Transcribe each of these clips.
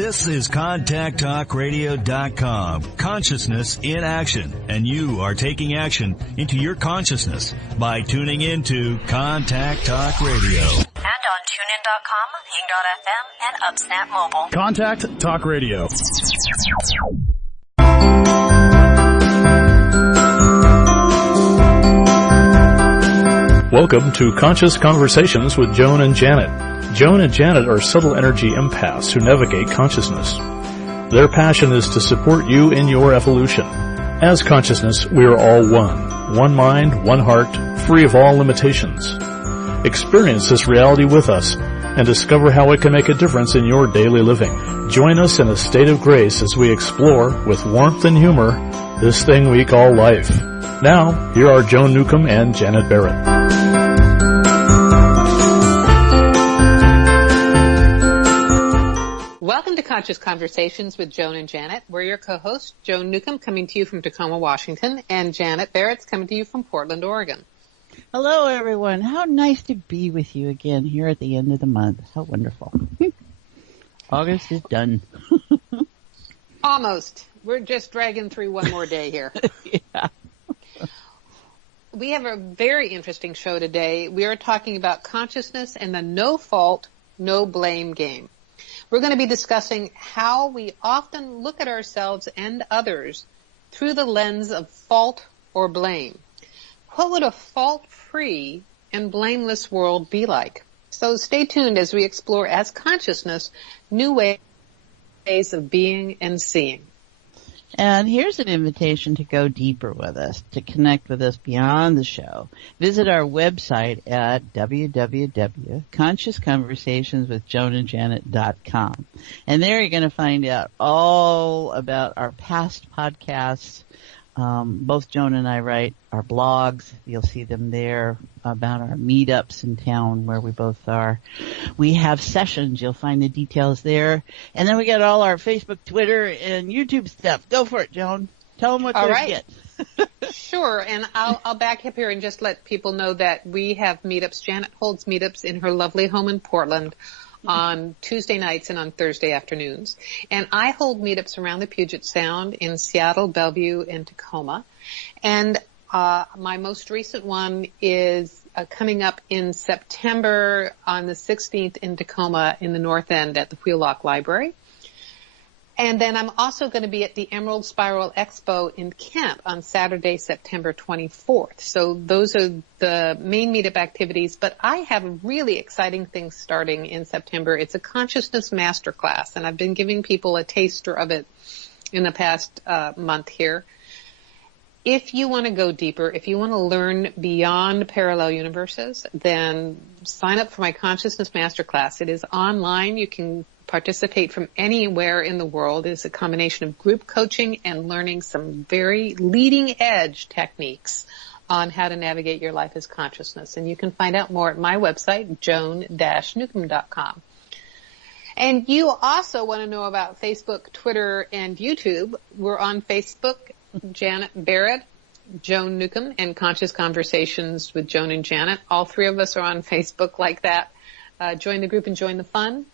This is ContactTalkRadio.com, consciousness in action, and you are taking action into your consciousness by tuning into Contact Talk Radio. And on TuneIn.com, Ping.fm, and UpSnap Mobile. Contact Talk Radio. Welcome to Conscious Conversations with Joan and Janet. Joan and Janet are subtle energy empaths who navigate consciousness. Their passion is to support you in your evolution. As consciousness, we are all one. One mind, one heart, free of all limitations. Experience this reality with us and discover how it can make a difference in your daily living. Join us in a state of grace as we explore, with warmth and humor, this thing we call life. Now, here are Joan Newcomb and Janet Barrett. Welcome to Conscious Conversations with Joan and Janet. We're your co-hosts, Joan Newcomb coming to you from Tacoma, Washington, and Janet Barrett's coming to you from Portland, Oregon. Hello, everyone. How nice to be with you again here at the end of the month. How wonderful. August is done. Almost. We're just dragging through one more day here. Yeah. We have a very interesting show today. We are talking about consciousness and the no-fault, no-blame game. We're going to be discussing how we often look at ourselves and others through the lens of fault or blame. What would a fault-free and blameless world be like? So stay tuned as we explore, as consciousness, new ways of being and seeing. And here's an invitation to go deeper with us, to connect with us beyond the show. Visit our website at www.consciousconversationswithjoanandjanet.com. And there you're going to find out all about our past podcasts. Both Joan and I write our blogs. You'll see them there, about our meetups in town where we both are. We have sessions. You'll find the details there. And then we got all our Facebook, Twitter, and YouTube stuff. Go for it, Joan. Tell them what they get. Sure, and I'll back up here and just let people know that we have meetups. Janet holds meetups in her lovely home in Portland on Tuesday nights and on Thursday afternoons. And I hold meetups around the Puget Sound in Seattle, Bellevue, and Tacoma. And my most recent one is coming up in September on the 16th in Tacoma in the North End at the Wheelock Library. And then I'm also going to be at the Emerald Spiral Expo in Kent on Saturday, September 24th. So those are the main meetup activities, but I have really exciting things starting in September. It's a consciousness masterclass, and I've been giving people a taster of it in the past month here. If you want to go deeper, if you want to learn beyond parallel universes, then sign up for my consciousness masterclass. It is online. You can participate from anywhere in the world. It is a combination of group coaching and learning some very leading edge techniques on how to navigate your life as consciousness. And you can find out more at my website, joan-newcomb.com. And you also want to know about Facebook, Twitter, and YouTube. We're on Facebook, Janet Barrett, Joan Newcomb, and Conscious Conversations with Joan and Janet. All three of us are on Facebook like that. Join the group and join the fun.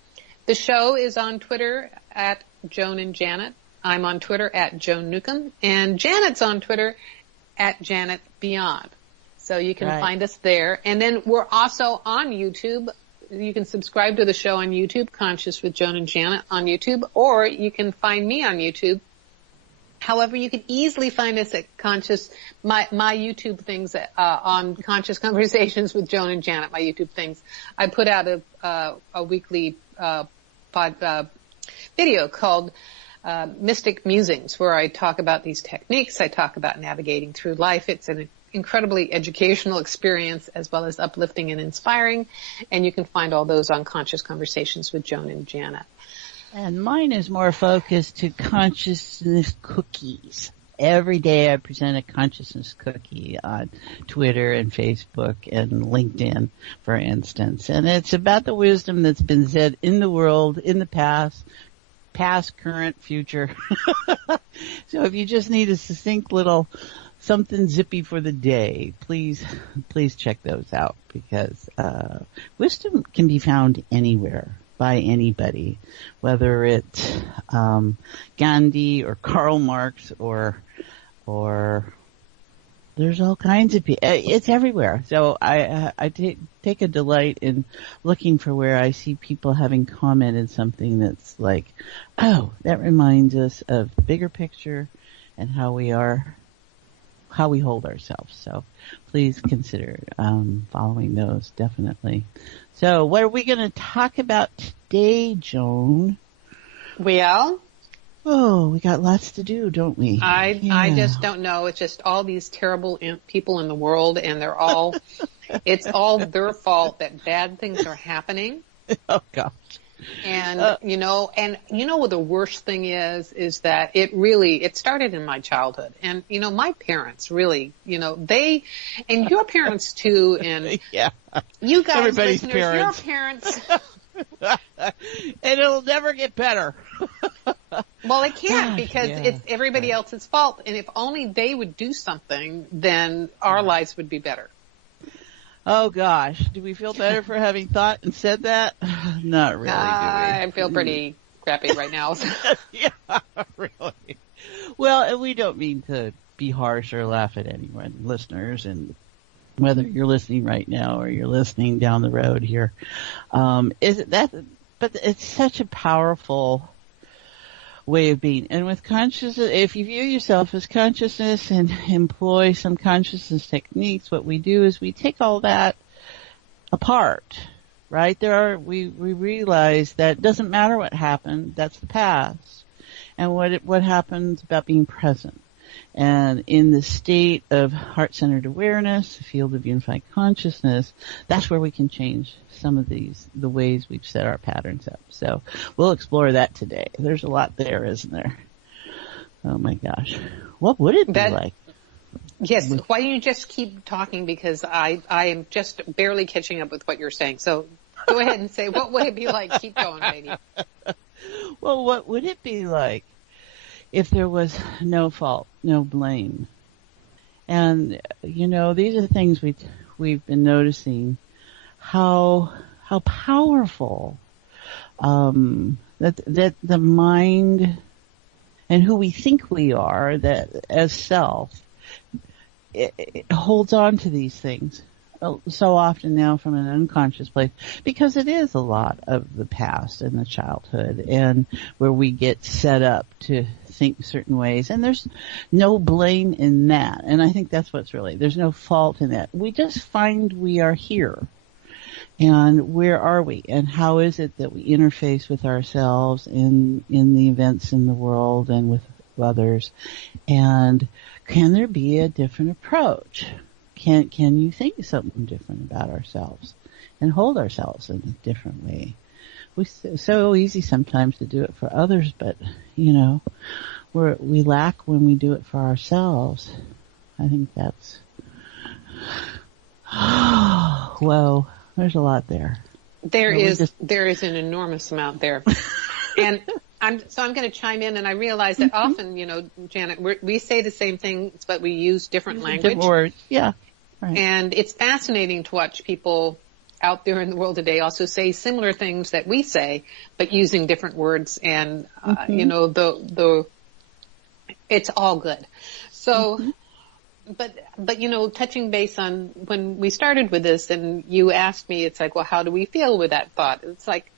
The show is on Twitter at Joan and Janet. I'm on Twitter at Joan Newcomb. And Janet's on Twitter at Janet Beyond. So you can find us there. And then we're also on YouTube. You can subscribe to the show on YouTube, Conscious with Joan and Janet on YouTube, or you can find me on YouTube. However, you can easily find us at my YouTube things on Conscious Conversations with Joan and Janet, my YouTube things. I put out a weekly video called Mystic Musings, where I talk about these techniques. I talk about navigating through life. It's an incredibly educational experience as well as uplifting and inspiring. And you can find all those on Conscious Conversations with Joan and Janet. And mine is more focused to consciousness cookies. Every day I present a consciousness cookie on Twitter and Facebook and LinkedIn, for instance. And it's about the wisdom that's been said in the world, in the past, current, future. So if you just need a succinct little something zippy for the day, please check those out, because wisdom can be found anywhere. by anybody, whether it's Gandhi or Karl Marx or there's all kinds of people. It's everywhere. So I take a delight in looking for where I see people having commented something that's like, oh, that reminds us of the bigger picture and how we hold ourselves. So please consider following those, definitely. So what are we going to talk about today, Joan? Well, oh, we got lots to do, don't we? I just don't know. It's just all these terrible people in the world, and they're all, it's all their fault that bad things are happening. Oh, gosh. And, what the worst thing is that it started in my childhood. And, my parents really, and your parents too, and yeah. You guys, everybody's listeners, parents. your parents. And it'll never get better. Well, it can't because yeah. it's everybody else's fault. And if only they would do something, then our lives would be better. Oh, gosh. Do we feel better for having thought and said that? Not really, do we? I feel pretty crappy right now. Yeah, really. Well, and we don't mean to be harsh or laugh at anyone, listeners, and whether you're listening right now or you're listening down the road here. But it's such a powerful way of being. And with consciousness, if you view yourself as consciousness and employ some consciousness techniques, what we do is we take all that apart, right? We realize that it doesn't matter what happened, that's the past. And what happens about being present. And in the state of heart-centered awareness, the field of unified consciousness, that's where we can change some of the ways we've set our patterns up. So we'll explore that today. There's a lot there, isn't there? Oh my gosh. What would it be like? Yes. Why don't you just keep talking, because I am just barely catching up with what you're saying. So go ahead and say, what would it be like? Keep going, baby. Well, what would it be like if there was no fault, no blame? And, these are things we've been noticing, how powerful, that the mind and who we think we are, that as self, it holds on to these things so often now from an unconscious place, because it is a lot of the past and the childhood, and where we get set up to think certain ways, and there's no blame in that. And I think that's what's there's no fault in that. We just find we are here. And where are we? And how is it that we interface with ourselves in the events in the world and with others? And can there be a different approach? Can you think something different about ourselves and hold ourselves in a different way? It's so easy sometimes to do it for others, but we lack when we do it for ourselves. I think that's whoa. There's a lot there. There is an enormous amount there. And I'm going to chime in, and I realize that often, Janet, we say the same things, but we use different language. Different words. Yeah. Right. And it's fascinating to watch people out there in the world today also say similar things that we say, but using different words. And, it's all good. So, but, touching base on when we started with this and you asked me, it's like, well, how do we feel with that thought? It's like,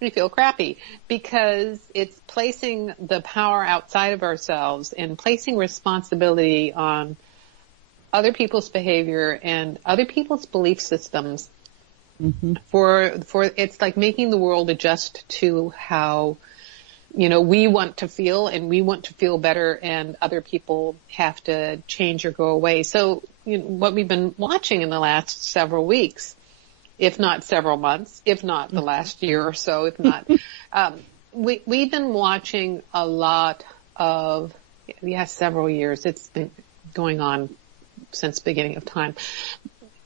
we feel crappy, because it's placing the power outside of ourselves and placing responsibility on other people's behavior and other people's belief systems for it's like making the world adjust to how, we want to feel, and we want to feel better, and other people have to change or go away. So, what we've been watching in the last several weeks, if not several months, if not the last year or so, if not, we've been watching a lot of, several years. It's been going on since the beginning of time.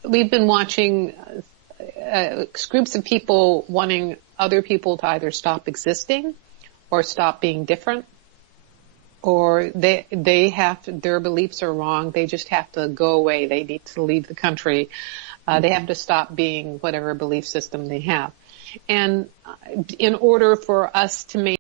We've been watching groups of people wanting other people to either stop existing or stop being different, or they have to, their beliefs are wrong. They just have to go away. They need to leave the country. They have to stop being whatever belief system they have. And in order for us to make